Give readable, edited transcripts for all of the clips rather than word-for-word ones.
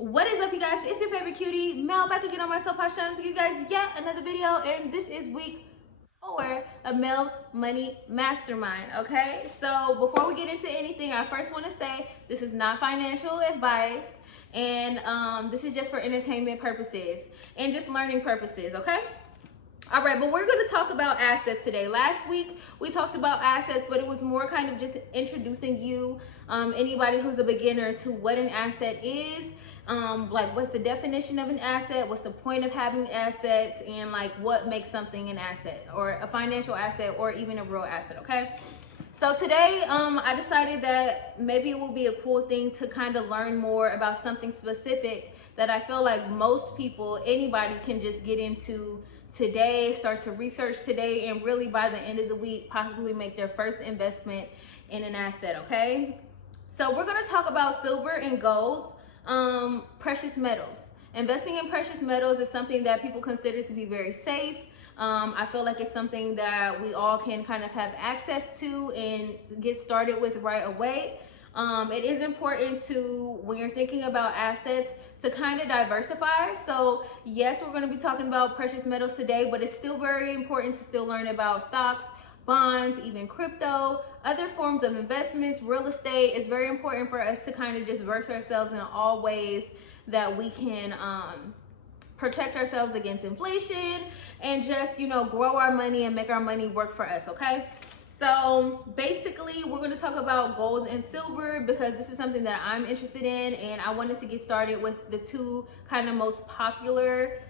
What is up, you guys? It's your favorite cutie, Mel, back again on my soapbox channel to give you guys yet another video, and this is week 4 of Mel's Money Mastermind, okay? So before we get into anything, I first want to say this is not financial advice, and this is just for entertainment purposes and just learning purposes, okay? All right, but we're going to talk about assets today. Last week, we talked about assets, but it was more kind of just introducing you, anybody who's a beginner, to what an asset is, like what's the definition of an asset, what's the point of having assets, and like what makes something an asset or a financial asset or even a real asset, okay? So today, I decided that maybe it will be a cool thing to kind of learn more about something specific that I feel like most people, anybody can just get into today, start to research today, and really by the end of the week possibly make their first investment in an asset, okay? So we're going to talk about silver and gold, precious metals. Investing in precious metals is something that people consider to be very safe. I feel like it's something that we all can kind of have access to and get started with right away. It is important to, when you're thinking about assets, to kind of diversify. So yes, we're going to be talking about precious metals today, but it's still very important to still learn about stocks, bonds, even crypto, other forms of investments, real estate. It's very important for us to kind of just verse ourselves in all ways that we can protect ourselves against inflation and just, you know, grow our money and make our money work for us, okay? So basically, we're going to talk about gold and silver because this is something that I'm interested in, and I wanted to get started with the two kind of most popular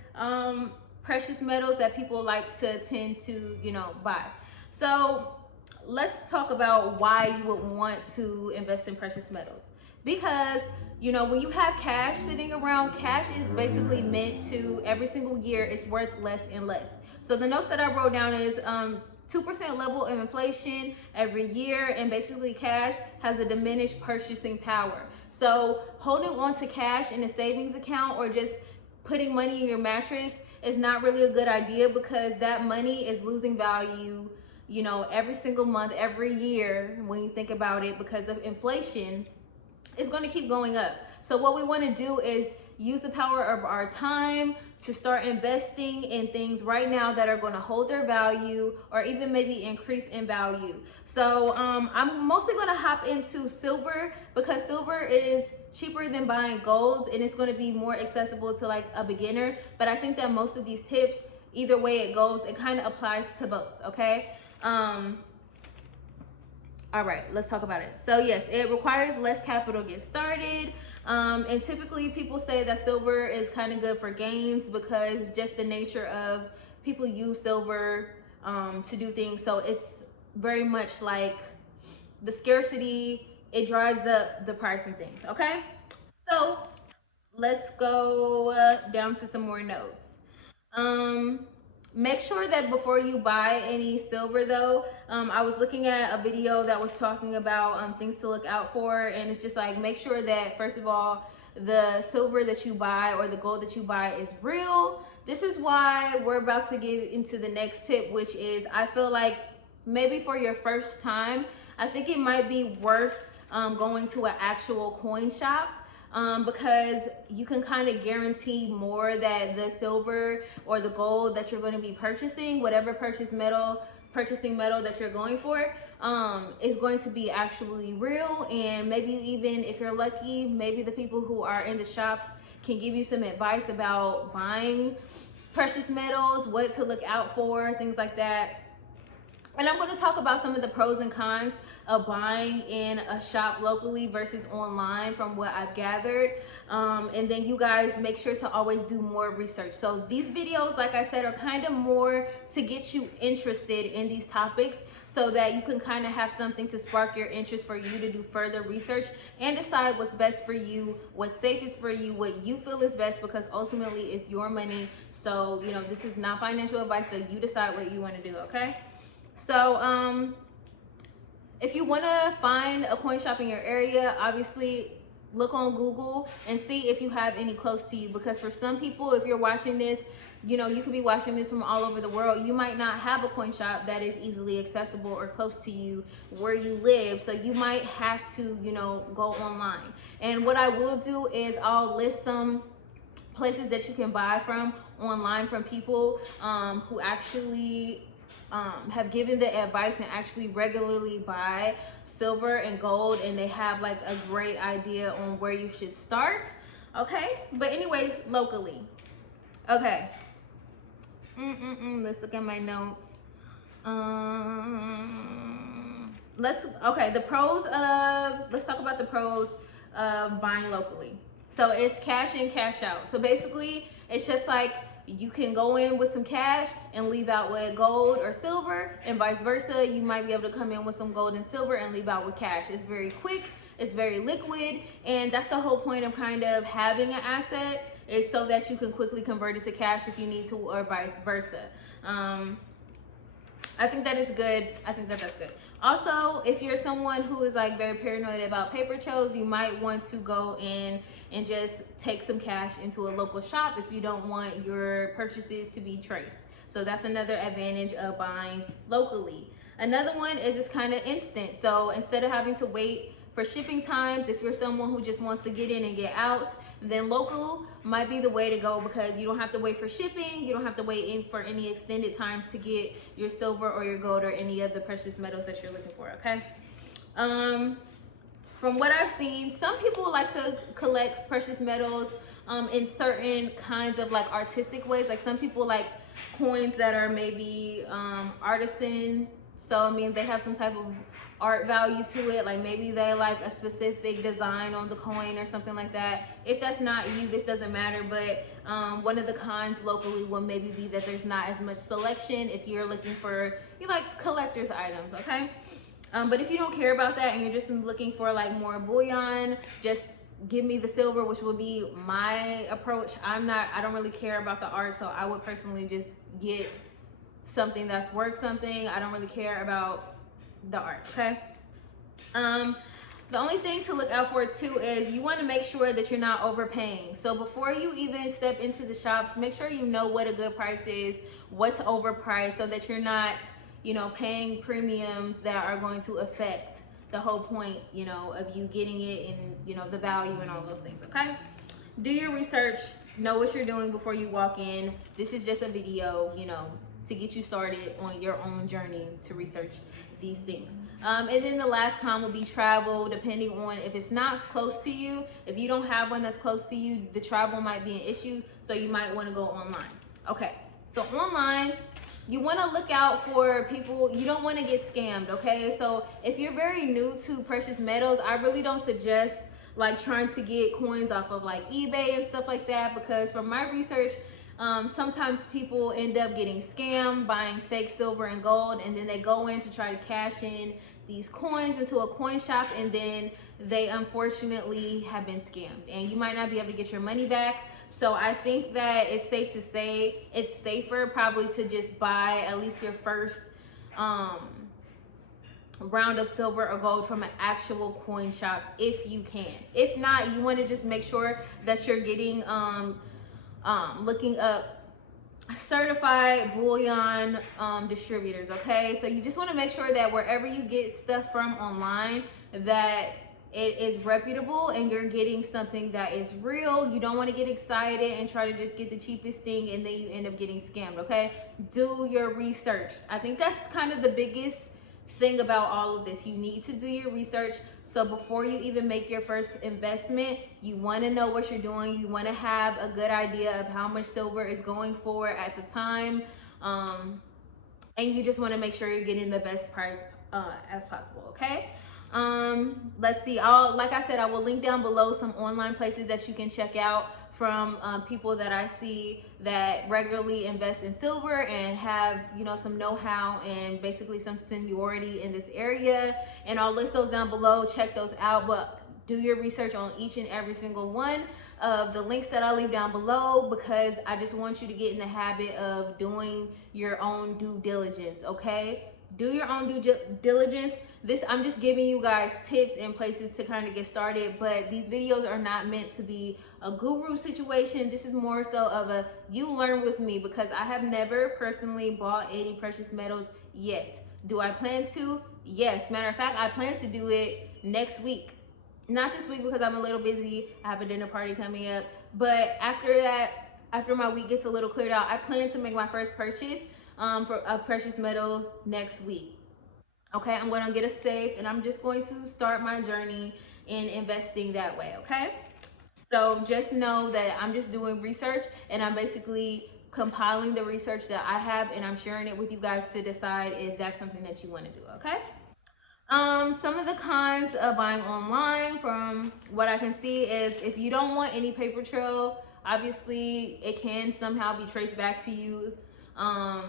precious metals that people like to tend to, you know, buy. So let's talk about why you would want to invest in precious metals. Because, you know, when you have cash sitting around, cash is basically meant to, every single year, it's worth less and less. So the notes that I wrote down is 2% level of inflation every year, and basically cash has a diminished purchasing power. So holding on to cash in a savings account or just putting money in your mattress is not really a good idea, because that money is losing value, you know, every single month, every year when you think about it, because of inflation. It's going to keep going up. So what we want to do is use the power of our time to start investing in things right now that are going to hold their value or even maybe increase in value. So I'm mostly going to hop into silver because silver is cheaper than buying gold, and it's going to be more accessible to like a beginner. But I think that most of these tips, either way it goes, it kind of applies to both, okay? All right, let's talk about it. So yes, it requires less capital to get started. And typically people say that silver is kind of good for gains because just the nature of people use silver to do things. So it's very much like the scarcity, it drives up the price and things, okay? So let's go down to some more notes. Make sure that before you buy any silver though, I was looking at a video that was talking about things to look out for, and it's just like, make sure that first of all, the silver that you buy or the gold that you buy is real. This is why we're about to get into the next tip, which is, I feel like maybe for your first time, I think it might be worth going to an actual coin shop. Because you can kind of guarantee more that the silver or the gold that you're going to be purchasing, whatever purchasing metal that you're going for, is going to be actually real. And maybe even if you're lucky, maybe the people who are in the shops can give you some advice about buying precious metals, what to look out for, things like that. And I'm going to talk about some of the pros and cons of buying in a shop locally versus online from what I've gathered. And then you guys make sure to always do more research. So these videos, like I said, are kind of more to get you interested in these topics so that you can kind of have something to spark your interest for you to do further research and decide what's best for you, what's safest for you, what you feel is best, because ultimately it's your money. So, you know, this is not financial advice, so you decide what you want to do, okay? So if you want to find a coin shop in your area, obviously look on Google and see if you have any close to you, because for some people, if you're watching this, you know, you could be watching this from all over the world. You might not have a coin shop that is easily accessible or close to you where you live. So you might have to, you know, go online. And what I will do is I'll list some places that you can buy from online from people who actually have given the advice and actually regularly buy silver and gold, and they have like a great idea on where you should start. Okay, but anyways, locally. Okay. Let's look at my notes. Let's talk about the pros of buying locally. So it's cash in, cash out. So basically, it's just like you can go in with some cash and leave out with gold or silver, and vice versa. You might be able to come in with some gold and silver and leave out with cash. It's very quick, it's very liquid, and that's the whole point of kind of having an asset, is so that you can quickly convert it to cash if you need to, or vice versa. I think that is good. I think that that's good. Also, if you're someone who is like very paranoid about paper trails, you might want to go in and just take some cash into a local shop if you don't want your purchases to be traced. So that's another advantage of buying locally. Another one is it's kind of instant. So instead of having to wait for shipping times, if you're someone who just wants to get in and get out, then local might be the way to go, because you don't have to wait for shipping. You don't have to wait in for any extended times to get your silver or your gold or any of the precious metals that you're looking for, okay? From what I've seen, some people like to collect precious metals in certain kinds of like artistic ways. Like some people like coins that are maybe artisan. So, I mean, they have some type of art value to it. Like maybe they like a specific design on the coin or something like that. If that's not you, this doesn't matter. But one of the cons locally will maybe be that there's not as much selection if you're looking for, you like collector's items, okay? But if you don't care about that and you're just looking for like more bullion, just give me the silver, which will be my approach. I don't really care about the art, so I would personally just get something that's worth something. I don't really care about the art, okay? The only thing to look out for too is you want to make sure that you're not overpaying. So before you even step into the shops, make sure you know what a good price is, what's overpriced, so that you're not, you know, paying premiums that are going to affect the whole point, you know, of you getting it and, you know, the value and all those things, okay? Do your research, know what you're doing before you walk in. This is just a video, you know, to get you started on your own journey to research these things. And then the last con will be travel, depending on if it's not close to you. If you don't have one that's close to you, the travel might be an issue, so you might want to go online. Okay, so online, you want to look out for people. You don't want to get scammed, okay? So if you're very new to precious metals, I really don't suggest like trying to get coins off of like eBay and stuff like that, because from my research, sometimes people end up getting scammed buying fake silver and gold, and then they go in to try to cash in these coins into a coin shop, and then they unfortunately have been scammed, and you might not be able to get your money back. So I think that it's safe to say it's safer probably to just buy at least your first round of silver or gold from an actual coin shop if you can. If not, you want to just make sure that you're getting looking up certified bullion distributors, okay? So you just want to make sure that wherever you get stuff from online, that it is reputable and you're getting something that is real. You don't want to get excited and try to just get the cheapest thing and then you end up getting scammed, okay? Do your research. I think that's kind of the biggest thing about all of this. You need to do your research. So before you even make your first investment, you want to know what you're doing. You want to have a good idea of how much silver is going for at the time. And you just want to make sure you're getting the best price as possible, okay? Let's see. Like I said, I will link down below some online places that you can check out from people that I see that regularly invest in silver and have, you know, some know-how and basically some seniority in this area. And I'll list those down below. Check those out, but do your research on each and every single one of the links that I leave down below, because I just want you to get in the habit of doing your own due diligence, okay? Do your own due diligence. I'm just giving you guys tips and places to kind of get started, but these videos are not meant to be a guru situation. This is more so of a you learn with me, because I have never personally bought any precious metals yet. Do I plan to? Yes. Matter of fact, I plan to do it next week. Not this week because I'm a little busy. I have a dinner party coming up. But after that, after my week gets a little cleared out, I plan to make my first purchase for a precious metal next week. Okay, I'm going to get a safe and I'm just going to start my journey in investing that way. Okay, so just know that I'm just doing research and I'm basically compiling the research that I have and I'm sharing it with you guys to decide if that's something that you want to do. Okay. Some of the cons of buying online, from what I can see, is if you don't want any paper trail, obviously it can somehow be traced back to you.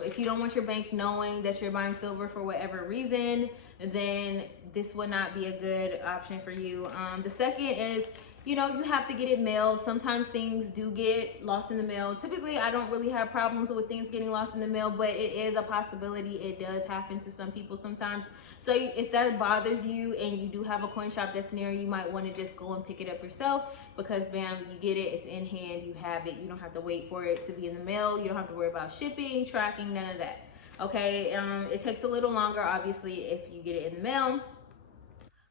If you don't want your bank knowing that you're buying silver for whatever reason, then this would not be a good option for you. The second is, you know, you have to get it mailed. Sometimes things do get lost in the mail. Typically, I don't really have problems with things getting lost in the mail, but it is a possibility. It does happen to some people sometimes. So if that bothers you and you do have a coin shop that's near you, might want to just go and pick it up yourself, because bam, you get it, it's in hand, you have it. You don't have to wait for it to be in the mail. You don't have to worry about shipping, tracking, none of that. Okay, it takes a little longer, obviously, if you get it in the mail.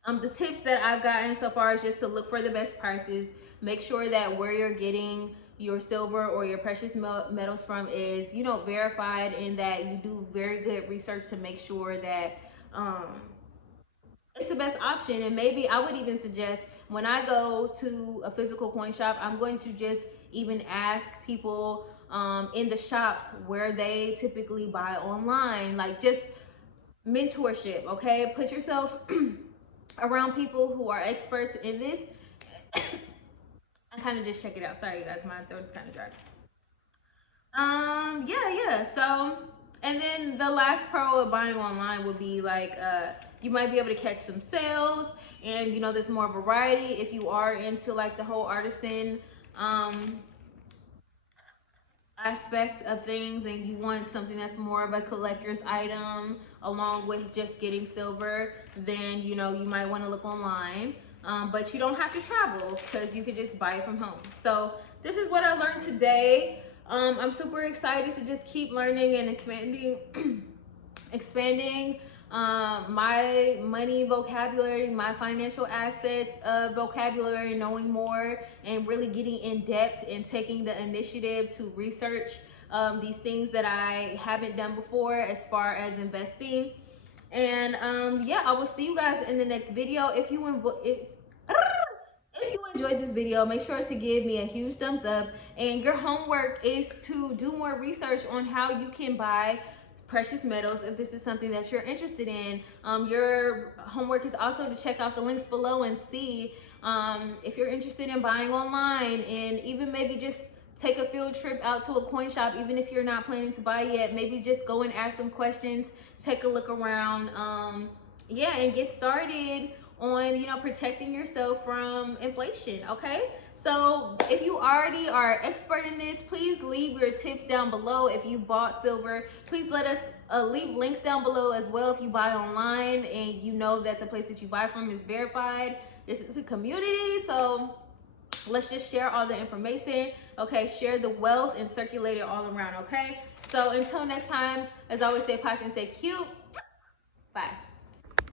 The tips that I've gotten so far is just to look for the best prices. Make sure that where you're getting your silver or your precious metals from is, you know, verified, and that you do very good research to make sure that it's the best option. And maybe I would even suggest, when I go to a physical coin shop, I'm going to just even ask people in the shops where they typically buy online, like just mentorship. Okay, put yourself around people who are experts in this and kind of just check it out. Sorry, you guys, my throat is kind of dry. Yeah. So, and then the last pro of buying online would be like, you might be able to catch some sales, and you know, there's more variety if you are into like the whole artisan aspects of things, and you want something that's more of a collector's item along with just getting silver, then you know, you might want to look online. But you don't have to travel, because you can just buy it from home. So this is what I learned today. I'm super excited to just keep learning and expanding my money vocabulary, my financial assets vocabulary, knowing more and really getting in depth and taking the initiative to research these things that I haven't done before as far as investing. And yeah, I will see you guys in the next video. If you enjoyed this video, make sure to give me a huge thumbs up, and your homework is to do more research on how you can buy precious metals if this is something that you're interested in. Your homework is also to check out the links below and see if you're interested in buying online, and even maybe just take a field trip out to a coin shop. Even if you're not planning to buy yet, maybe just go and ask some questions, take a look around, yeah, and get started on, you know, protecting yourself from inflation. Okay, so if you already are expert in this, please leave your tips down below. If you bought silver, please let us leave links down below as well. If you buy online and you know that the place that you buy from is verified, this is a community, so let's just share all the information. Okay, share the wealth and circulate it all around. Okay, so until next time, as always, stay passionate, stay cute. Bye.